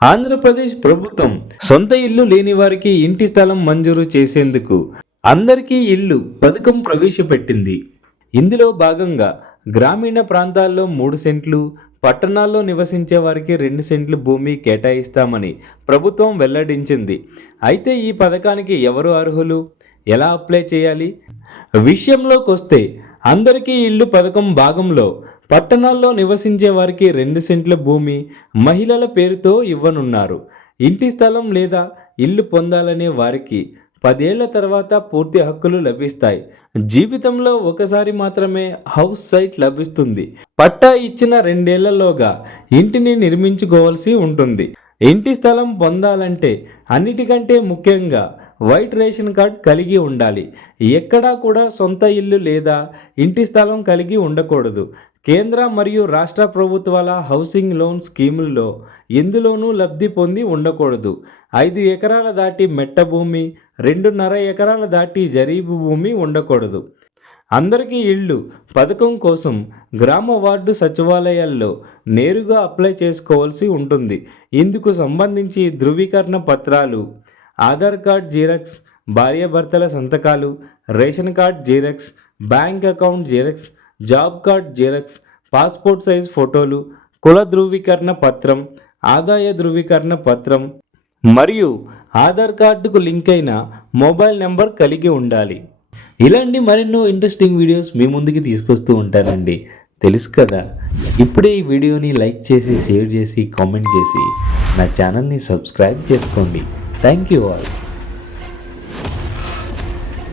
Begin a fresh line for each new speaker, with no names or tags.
ఆంధ్రప్రదేశ్ ప్రభుత్వం సొంత ఇల్లు లేని వారికి ఇంటి స్థలం మంజూరు చేసేందుకు అందరికీ ఇల్లు పథకం ప్రవేశపెట్టింది. ఇందులో భాగంగా గ్రామీణ ప్రాంతాల్లో మూడు సెంట్లు పట్టణాల్లో నివసించే వారికి రెండు సెంట్లు భూమి కేటాయిస్తామని ప్రభుత్వం వెల్లడించింది. అయితే ఈ పథకానికి ఎవరు అర్హులు? ఎలా అప్లై చేయాలి? విషయంలోకి వస్తే అందరికీ ఇల్లు పథకం భాగంలో పట్టణాల్లో నివసించే వారికి రెండు సెంట్ల భూమి మహిళల పేరుతో ఇవ్వనున్నారు. ఇంటి స్థలం లేదా ఇల్లు పొందాలనే వారికి పదేళ్ళ తర్వాత పూర్తి హక్కులు లభిస్తాయి. జీవితంలో ఒకసారి మాత్రమే హౌస్ సైట్ లభిస్తుంది. పట్టా ఇచ్చిన రెండేళ్ళలోగా ఇంటిని నిర్మించుకోవాల్సి ఉంటుంది. ఇంటి స్థలం పొందాలంటే అన్నిటికంటే ముఖ్యంగా వైట్ రేషన్ కార్డ్ కలిగి ఉండాలి. ఎక్కడా కూడా సొంత ఇల్లు లేదా ఇంటి స్థలం కలిగి ఉండకూడదు. కేంద్ర మరియు రాష్ట్ర ప్రభుత్వాల హౌసింగ్ లోన్ స్కీముల్లో ఎందులోనూ లబ్ధి పొంది ఉండకూడదు. ఐదు ఎకరాల దాటి మెట్ట భూమి రెండున్నర ఎకరాల దాటి జరీబు భూమి ఉండకూడదు. అందరికీ ఇళ్ళు పథకం కోసం గ్రామ వార్డు సచివాలయాల్లో నేరుగా అప్లై చేసుకోవాల్సి ఉంటుంది. ఇందుకు సంబంధించి ధృవీకరణ పత్రాలు ఆధార్ కార్డ్ జీరక్స్ భార్యాభర్తల సంతకాలు ration card xerox bank account xerox job card xerox passport size ఫోటోలు కుల ధృవీకరణ పత్రం ఆదాయ ధృవీకరణ పత్రం మరియు ఆధార్ కార్డుకు లింక్ అయిన మొబైల్ నెంబర్ కలిగి ఉండాలి. ఇలాంటి మరెన్నో ఇంట్రెస్టింగ్ వీడియోస్ మీ ముందుకి తీసుకొస్తూ ఉంటానండి. తెలుసు కదా? ఇప్పుడే ఈ వీడియోని లైక్ చేసి షేర్ చేసి కామెంట్ చేసి నా ఛానల్ని సబ్స్క్రైబ్ చేసుకోండి. Thank you all.